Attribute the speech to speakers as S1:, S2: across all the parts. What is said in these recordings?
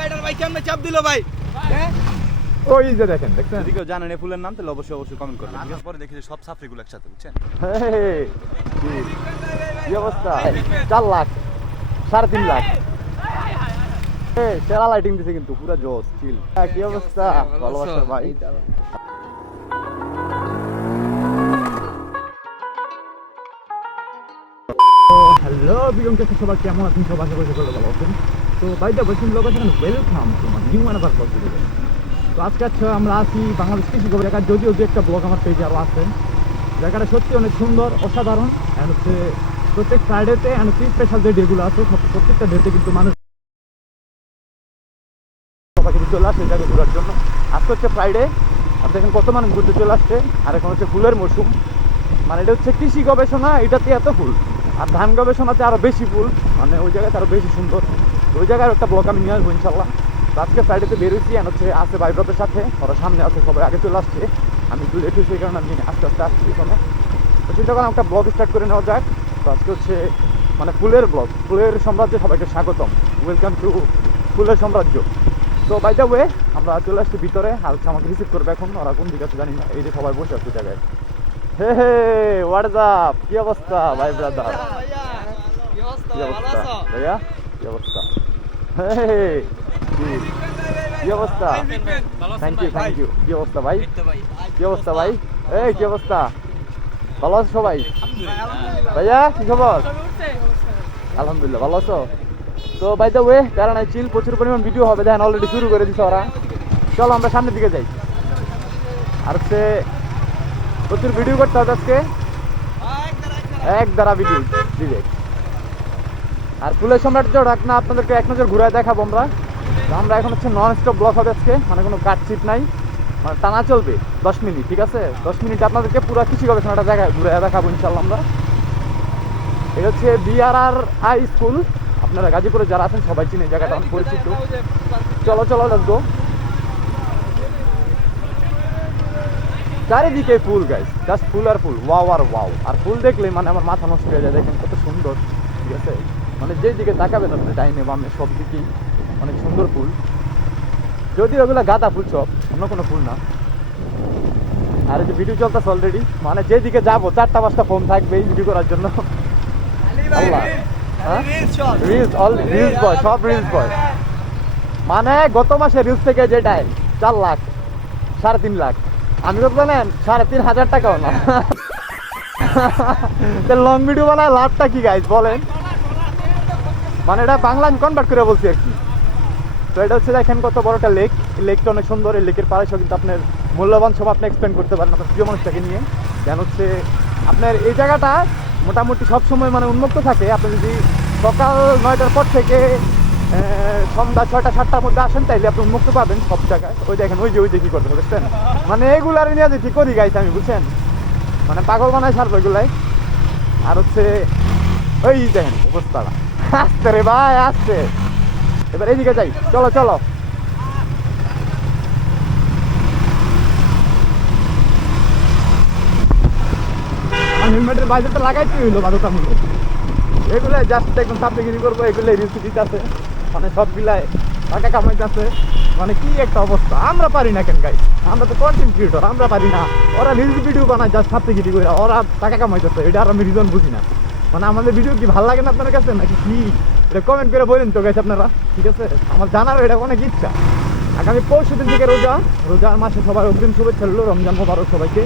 S1: গাড়িটার ভাই কেমনে চাপ দিল ভাই? হ্যাঁ?
S2: ওই যে দেখেন দেখছেন?
S3: যদি কেউ জানেন এই ফুলের নাম তাহলে অবশ্যই অবশ্যই কমেন্ট করবেন। পরে দেখি যে সব সাফরিগুলো একসাথে বুঝছেন?
S2: কি কি অবস্থা? চার লাখ সাড়ে তিন লাখ। সেরা লাইটিং দিছে কিন্তু পুরো জোস চিল কি অবস্থা? ভালোবাসা ভাই। হ্যালো বিগম কাছে সবাই কেমন আছেন? সবাই আশা ভালো আছেন। তো বাই দ্য ওয়েলকাম ব্লগ আছে welcome my new another blog video তো আজকে হচ্ছে আমরা আছি বাংলাদেশ কৃষি খবর জায়গা যদিও দু একটা ব্লগ আমার পেজে আরও আছে। জায়গাটা সত্যি অনেক সুন্দর, অসাধারণ অ্যান্ড হচ্ছে প্রত্যেক ফ্রাইডেতে অ্যান্ড হচ্ছে স্পেশাল যে ডেগুলো আছে, সব প্রত্যেকটা ডেতে কিন্তু মানুষ চলে আসে জায়গায় ঘোরার জন্য। আজকে হচ্ছে ফ্রাইডে আর দেখেন কত মানুষ ঘুরতে চলে আসছে। আর এখন হচ্ছে ফুলের মৌসুম মানে এটা হচ্ছে কৃষি গবেষণা, এটাতে এত ফুল। আর ধান গবেষণাতে আরও বেশি ফুল। মানে ওই জায়গাতে আরও বেশি সুন্দর। ওই জায়গায় একটা ব্লক আমি নিয়ে আসব ইনশাল্লাহ। আজকে ফ্রাইডেতে বেরোচ্ছি আর হচ্ছে আছে ভাই ব্রতের সাথে ওরা সামনে আছে সবাই আগে চলে আসছে। আমি একটু লেট হয়েছি কারণে আমি আস্তে আস্তে আসছি পিছনে তো চিন্তা করলাম একটা ব্লগ স্টার্ট করে নেওয়া যাক। তো আজকে হচ্ছে মানে ফুলের ব্লগ ফুলের সাম্রাজ্যে সবাইকে স্বাগতম। ওয়েলকাম টু ফুলের সাম্রাজ্য। তো বাই দ্য ওয়ে আমরা চলে আসছি ভিতরে। আর হচ্ছে আমাকে রিসিভ করবে এখন ওরা কোন দিকে আছে জানি না। এই যে সবাই বসে আছে জায়গায়। হে হে হোয়াটস আপ কি অবস্থা ভাই ব্রাদার
S1: কি অবস্থা?
S2: ভাইয়া কি অবস্থা? অবস্থা থ্যাংক ইউ থ্যাংক ইউ কি অবস্থা ভাই কি অবস্থা ভাই এই অবস্থা ভালো আছো ভাইয়া কি খবর আলহামদুলিল্লাহ ভালো আছো তো দ্য ওয়ে কারণ চিল প্রচুর পরিমাণ ভিডিও হবে দেখেন অলরেডি শুরু করে দিছে ওরা চলো আমরা সামনের দিকে যাই আর হচ্ছে প্রচুর ভিডিও করতে হবে আজকে এক দ্বারা ভিডিও আর ফুলের সাম্রাজ্য ডাক না আপনাদেরকে এক নজর ঘুরায় দেখাবো আমরা। আমরা এখন হচ্ছে নন স্টপ ব্লক হবে আজকে মানে কোনো কাট সিট নাই। মানে টানা চলবে, দশ মিনিট, ঠিক আছে? দশ মিনিট আপনাদেরকে পুরো কৃষি গবেষণাটা জায়গায় ঘুরে দেখাবো ইনশাল্লাহ আমরা। এটা হচ্ছে বিআরআর আই স্কুল আপনারা গাজীপুরে যারা আছেন, সবাই চিনে জায়গাটা, অনেক পরিচিত। চলো চলো লাগবো চারিদিকে ফুল গাইস জাস্ট ফুল আর ফুল ওয়াও আর ওয়াও আর ফুল দেখলে মানে আমার মাথা নষ্ট হয়ে যায়, দেখেন কত সুন্দর, ঠিক আছে? মানে যেই দিকে তাকাবেন আপনি ডাইনে বামে সব দিকেই অনেক সুন্দর ফুল। যদি ওগুলো গাঁদা ফুল সব অন্য কোনো ফুল না। আর এই যে ভিডিও চলতেছে অলরেডি মানে যেদিকে যাব চারটা পাঁচটা ফোন থাকবে এই ভিডিও করার জন্য। রিলস অল রিলস বয় সব রিলস বয় মানে গত মাসে রিলস থেকে যেটাই চার লাখ সাড়ে তিন লাখ। আমি তো জানেন সাড়ে তিন হাজার টাকাও না। লং ভিডিও বানায় লাভটা কি গাইজ বলেন? মানে এটা বাংলা আমি কনভার্ট করে বলছি আর কি। তো এটা হচ্ছে দেখেন কত বড় একটা লেক লেকটা অনেক সুন্দর, এই লেকের পাড়ে কিন্তু আপনার মূল্যবান সব আপনি এক্সপ্লেন করতে পারেন আপনার প্রিয় মানুষটাকে নিয়ে। কেন হচ্ছে আপনার এই জায়গাটা মোটামুটি সব সময় মানে উন্মুক্ত থাকে। আপনি যদি সকাল নয়টার পর থেকে সন্ধ্যা ছয়টা, সাতটার মধ্যে আসেন, তাইলে আপনি উন্মুক্ত পাবেন সব জায়গায়। ওই দেখেন, ওই যে ওই যে কি বুঝছেন? মানে এইগুলার নিয়ে যে কি করি গাইছে আমি, বুঝছেন? মানে পাগল বানায় ছাড়বো এগুলাই। আর হচ্ছে, ওই দেখেন অবস্থাটা। আসতে রে ভাই আসতে এবার এইদিকে যাই চলো চলো হেলমেটের এগুলো জাস্ট একদম সাবদিগিরি করব এগুলো রিস্ক দিতে আছে মানে সবগুলাই টাকা কামাইতে আছে মানে কি একটা অবস্থা? আমরা পারি না কেন গাই আমরা তো কন্টেন্ট ক্রিয়েটর আমরা পারি না। ওরা রিলস ভিডিও বানায় জাস্ট সাবদিগিরি করে ওরা টাকা কামাইতেছে। এটা আর আমি রিজন বুঝি না। মানে আমাদের ভিডিও কি ভালো লাগে না আপনার কাছে? নাকি কি? এটা কমেন্ট করে বলেন তো গেছে আপনারা, ঠিক আছে? আমার জানার এটা অনেক ইচ্ছা। আগামী পরশু দিন থেকে রোজা, রোজার মাসে সবার অগ্রিম শুভেচ্ছা রইল, রমজান মোবারক সবাইকে।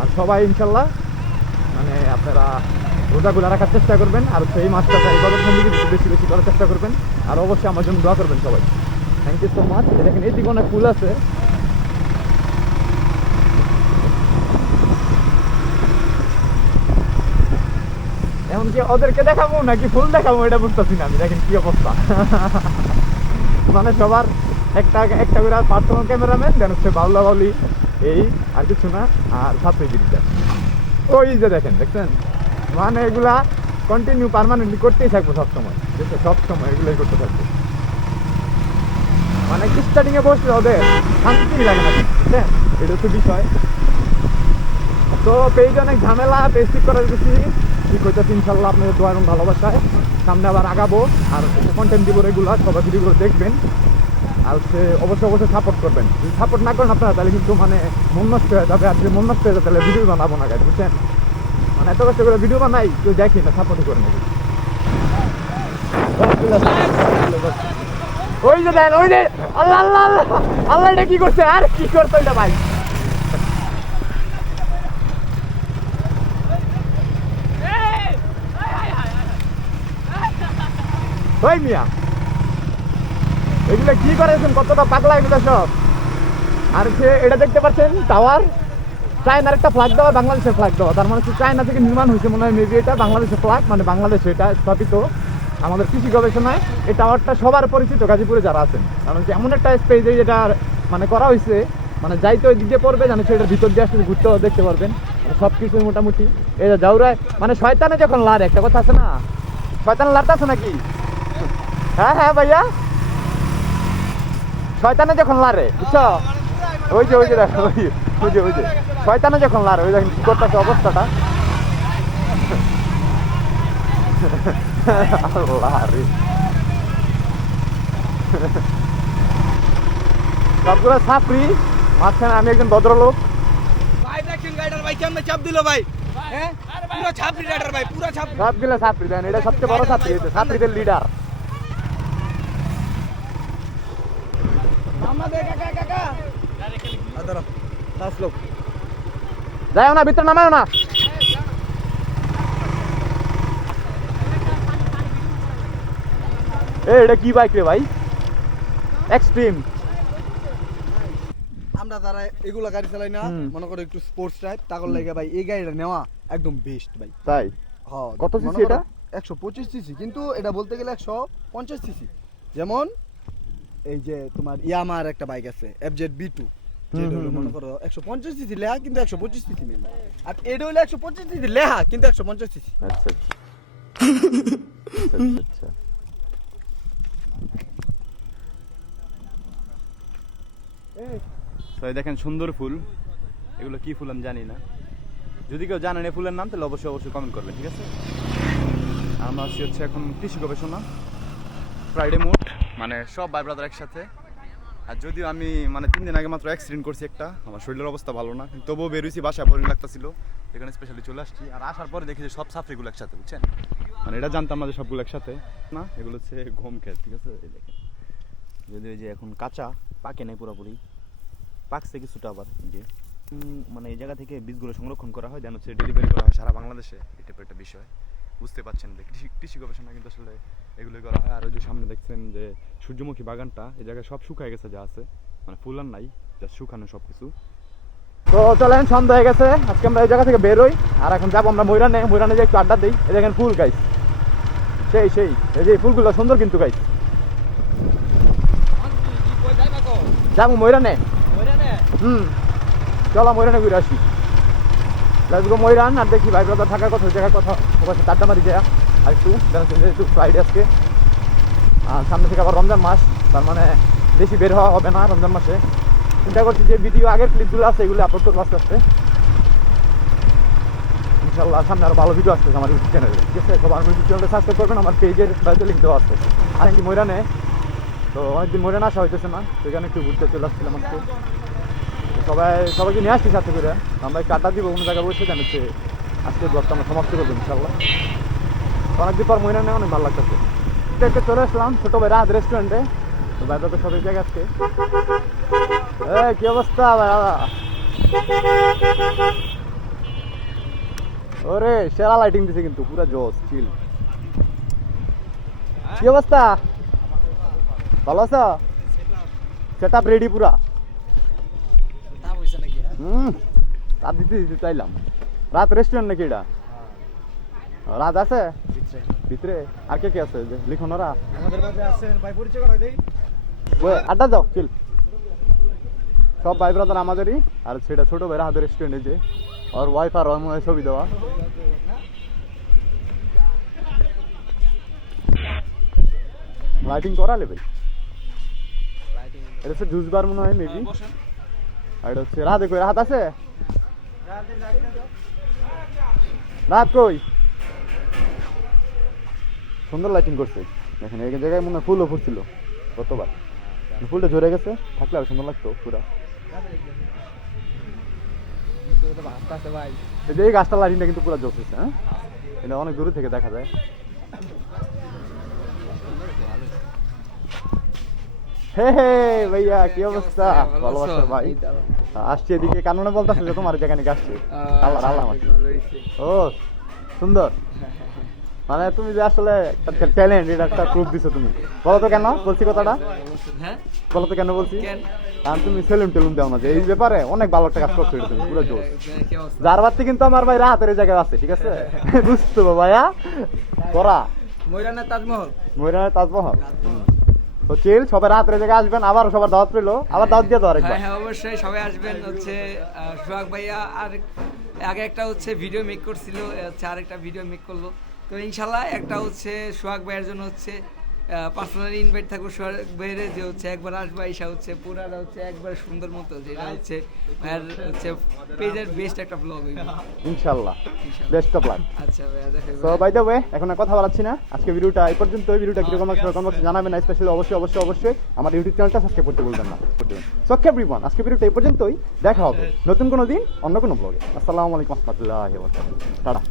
S2: আর সবাই ইনশাল্লাহ মানে আপনারা রোজাগুলো রাখার চেষ্টা করবেন, আর এই মাসটা এইভাবে বন্ধুকে বেশি বেশি করার চেষ্টা করবেন। আর অবশ্যই আমার জন্য দোয়া করবেন সবাই। থ্যাংক ইউ সো মাচ দেখেন এইদিকে অনেক ফুল আছে। এমনকি ওদেরকে দেখাবো নাকি ফুল দেখাবো, এটা বুঝতেছি না আমি। দেখেন কি অবস্থা। মানে সবার একটা একটা করে পার্সোনাল ক্যামেরাম্যান, দেন হচ্ছে বাউলা বাউলি, এই আর কিছু না, আর ছাত্রগিরিটা ওই যে দেখেন, দেখছেন? মানে এগুলা কন্টিনিউ পার্মানেন্টলি করতেই থাকব সবসময়। সব সময় এগুলোই করতে থাকব। মানে স্টার্টিং এ বসলে ওদের শান্তি লাগে না। বুঝছেন এটা হচ্ছে বিষয়। তো পেজ অনেক ঝামেলা পেজ ঠিক করার গেছি ঠিক হইতেছে ইনশাল্লাহ আপনাদের দোয়া এবং ভালোবাসায়। সামনে আবার আগাবো, আর কন্টেন্ট দিব রেগুলার সবাই ভিডিওগুলো দেখবেন। আর হচ্ছে অবশ্যই অবশ্যই সাপোর্ট করবেন। যদি সাপোর্ট না করেন আপনারা, তাহলে কিন্তু মানে মন নষ্ট হয়ে যাবে। আর যদি মন নষ্ট হয়ে যাবে, তাহলে ভিডিও বানাবো না গাইজ বুঝছেন? মানে এত কষ্ট করে ভিডিও বানাই, কেউ দেখি না সাপোর্ট করে নেবে। ওই যে দেন ওই যে আল্লাহ আল্লাহ আল্লাহ আল্লাহ এটা কি করছে? আর কি করছে ভাই? ওই মিয়া, এগুলো কি করেছেন? কতটা পাগলা এগুলো সব? আর সে এটা দেখতে পাচ্ছেন, টাওয়ার? চায়নার একটা ফ্ল্যাগ দেওয়া, বাংলাদেশের ফ্ল্যাগ দেওয়া। তার মানে চায়না থেকে নির্মাণ হয়েছে মনে হয় মেবি এটা বাংলাদেশের ফ্ল্যাগ মানে বাংলাদেশে এটা স্থাপিত আমাদের কৃষি গবেষণায়। এই টাওয়ারটা সবার পরিচিত, গাজীপুরে যারা আছেন। কারণ এমন একটা স্পেসে যেটা মানে করা হয়েছে মানে যাইতে ওই দিকে পড়বে, জানো সেটার ভিতর দিয়ে আসলে ঘুরতেও দেখতে পারবেন। মানে সব কিছুই মোটামুটি যে যাওরায় মানে শয়তানে যখন লার, একটা কথা আছে না? শয়তান লারটা আছে নাকি? হ্যাঁ হ্যাঁ ভাইয়া। শয়তানে যখন লারে বুঝছ? ওই যে ওই যে দেখো ওই যে, ওই যে যে। শয়তানে যখন লারে ওই দেখেন কি করতেছে অবস্থাটা। সবগুলো সাফরি মাঝখানে আমি একজন ভদ্রলোক।
S1: ভাই দেখেন গাইডার ভাই কেমনে চাপ দিল ভাই? হ্যাঁ? পুরো ছাপড়ি রাইডার ভাই পুরো ছাপড়ি
S2: সবগুলো দেন এটা সবচেয়ে বড় এটা সাফরিদের লিডার যাও না ভিতরে নামাও না। এটা কি বাইক রে ভাই? এক্সট্রিম
S1: আমরা যারা এগুলা গাড়ি চালাই না মনে করো একটু স্পোর্টস টাইপ তাকর লাগে ভাই এই গাড়িটা নেওয়া একদম বেস্ট ভাই।
S2: তাই?
S1: হ্যাঁ
S2: কত
S1: করো
S2: এটা?
S1: 125 সিসি কিন্তু এটা বলতে গেলে 150 সিসি যেমন এই যে তোমার ইয়ামার একটা বাইক আছে এফজেড বি টু যেটা
S2: হুম,
S1: হলো মনে
S2: হুম।
S1: করো 150 সিসি লেহা কিন্তু 125 সিসি মিল। আর এটা হলো 125 সিসি লেহা কিন্তু 150 সিসি।
S2: আচ্ছা আচ্ছা। আচ্ছা, আচ্ছা,
S3: দেখেন সুন্দর ফুল। এগুলো কি ফুল আমি জানি না। যদি কেউ জানেন এই ফুলের নাম তাহলে অবশ্যই অবশ্যই কমেন্ট করবেন ঠিক আছে? আমরা হচ্ছে এখন কৃষি গবেষণা ফ্রাইডে মোড মানে সব ভাই ব্রাদার একসাথে। আর যদিও আমি মানে তিন দিন আগে মাত্র অ্যাক্সিডেন্ট করছি একটা, আমার শরীরের অবস্থা ভালো না, কিন্তু তবুও বেরোইছি বাসায় বোরিং লাগতেছিল, এখানে স্পেশালি চলে আসছি। আর আসার পরে দেখি যে সব সাফরিগুলো একসাথে, বুঝছেন? মানে এটা জানতাম না যে সবগুলো একসাথে। না, এগুলো হচ্ছে ঘুম খেত ঠিক আছে? এই দেখেন। যদি ওই যে এখন কাঁচা, পাকে নাই পুরোপুরি। পাকছে কিছুটা আবার যে। মানে এই জায়গা থেকে বীজগুলো সংরক্ষণ করা হয় যেন হচ্ছে ডেলিভারি করা হয় সারা বাংলাদেশে। এটা একটা বিষয়। বুঝতে পারছেন যে কৃষি কৃষি গবেষণা কিন্তু আসলে এগুলোই করা হয়। আর ওই যে সামনে দেখছেন যে সূর্যমুখী বাগানটা, এই জায়গায় সব শুকায় গেছে যা আছে। মানে ফুল আর নাই যা শুকানো সব কিছু
S2: তো চলেন, সন্ধ্যা হয়ে গেছে। আজকে আমরা এই জায়গা থেকে বেরোই। আর এখন যাব আমরা ময়রানে। ময়রানে যে একটু আড্ডা দিই, এই দেখেন ফুল গাইস সেই সেই। এই যে ফুলগুলো সুন্দর কিন্তু গাইস যাব ময়রানে। হুম। চলো ময়রানে ঘুরে আসি। গো ময়রান, আর দেখি ভাই ব্রাদার থাকার কথা জায়গার কথা। ওখানে চারটা মারি যায় আর একটু যেহেতু ফ্রাইডে আজকে। আর সামনে থেকে আবার রমজান মাস, তার মানে বেশি বের হওয়া হবে না রমজান মাসে। চিন্তা করছি যে ভিডিও আগের ক্লিপগুলো আছে, এগুলো আপলোড করব আস্তে আস্তে। ইনশাল্লাহ সামনে আরও ভালো ভিডিও আসছে আমার ইউটিউব চ্যানেলে ঠিক আছে সবার ইউটিউব চ্যানেলটা সাবস্ক্রাইব করবেন, আমার পেজের বাড়িতে লিঙ্ক দেওয়া আছে। আর কি ময়রানে, তো অনেকদিন ময়রানে আসা হইতেছে না সেখানে একটু ঘুরতে চলে আসছিলাম আজকে। সবাই, সবাইকে নিয়ে আসছি সাথে করে। আমরা একটু আড্ডা দিব কোনো জায়গায় বসে জানি হচ্ছে আজকে ব্লগটা আমরা সমাপ্ত করব ইনশাল্লাহ অনেকদিন পর ময়রানে অনেক ভালো লাগতেছে। দেখতে চলে আসলাম ছোটো ভাই রাত রেস্টুরেন্টে তো ভাই তো সবাই জায়গা আজকে এই কি অবস্থা ভাই ওরে সেরা লাইটিং দিছে কিন্তু পুরো জোস চিল কি অবস্থা? ভালো আছো? সেট আপ রেডি পুরা
S1: হ্যাঁ?
S2: হুম রাত দিতে দিতে চাইলাম। রাত রেস্টুরেন্ট নাকি এটা? রাত আছে? ভিতরে। আর কে কে আছে? লিখন ওরা
S1: আমাদের ভাই পরিচয় করা দেই।
S2: আড্ডা যাও চিল। সব ভাই ব্রাদার আমাদেরই আর সেটা ছোট ভাইরা হাতের রেস্টুরেন্টে যে। আর ওয়াইফ আর ওর মনে ছবি দেওয়া। লাইটিং করালে ভাই। এটা হচ্ছে জুস বার মনে হয় মেবি আর এটা হচ্ছে রাতে কই রাত আছে? রাত কই? সুন্দর লাইটিং করছে। দেখেন, এই জায়গায় মনে হয় ফুলও ফুটছিল, গতবার। ফুলটা ঝরে গেছে, থাকলে আর সুন্দর লাগতো পুরা। এই গাছটা লাইটিংটা কিন্তু পুরো জোস হ্যাঁ? এটা অনেক দূরে থেকে দেখা যায়। হে হে ভাইয়া কি অবস্থা? ভাই? আসছি এদিকে কাননে বলতেছে যে তোমার যেখানে আসছে। আল্লাহ আল্লাহ ও সুন্দর। মানে তুমি যে আসলে ট্যালেন্ট এটা একটা প্রুফ দিছো তুমি। বলো তো কেন? বলছি কথাটা।
S4: হ্যাঁ?
S2: বলো তো কেন বলছি? কারণ তুমি সেলুন টেলুন দাও না যে এই ব্যাপারে অনেক ভালো একটা কাজ করছ এটা তুমি পুরো জোর যার বাড়তে কিন্তু আমার ভাই রাতের এই জায়গায় আছে ঠিক আছে? বুঝতে ভাইয়া? করা
S4: ময়রানা তাজমহল।
S2: মহিলানের তাজমহল। তো চিল, সবাই রাত্রে জায়গায় আসবেন আবার সবার দাওয়াত রইল। আবার দাওয়াত দিয়ে দাও
S4: হ্যাঁ হ্যাঁ অবশ্যই সবাই আসবেন হচ্ছে সোহাগ ভাইয়া, আর আগে একটা হচ্ছে ভিডিও মেক করছিল, হচ্ছে আরেকটা ভিডিও মেক করল। তো ইনশাল্লাহ একটা হচ্ছে সুহাগ ভাইয়ের জন্য হচ্ছে পার্সোনালি ইনভাইট থাকব ভাইয়ের যে হচ্ছে একবার আসবে এসা হচ্ছে পুরাটা হচ্ছে একবার সুন্দর মতো যেটা হচ্ছে ভাইয়ের হচ্ছে পেজের বেস্ট একটা ব্লগ
S2: ইনশাল্লাহ। বেস্ট অফ লাক
S4: আচ্ছা ভাইয়া দেখা
S2: তো বাই দ্য ওয়ে এখন কথা বলাচ্ছি না। আজকে ভিডিওটা এই পর্যন্ত এই ভিডিওটা কীরকম লাগছে কমেন্ট বক্সে জানাবেন স্পেশালি অবশ্যই অবশ্যই অবশ্যই আমার ইউটিউব চ্যানেলটা সাবস্ক্রাইব করতে বলবেন না। সো এভরিওয়ান আজকে ভিডিওটা এই পর্যন্তই। দেখা হবে। নতুন কোনো দিন অন্য কোনো ব্লগে আসসালামু আলাইকুম রহমতুল্লাহ টাটা।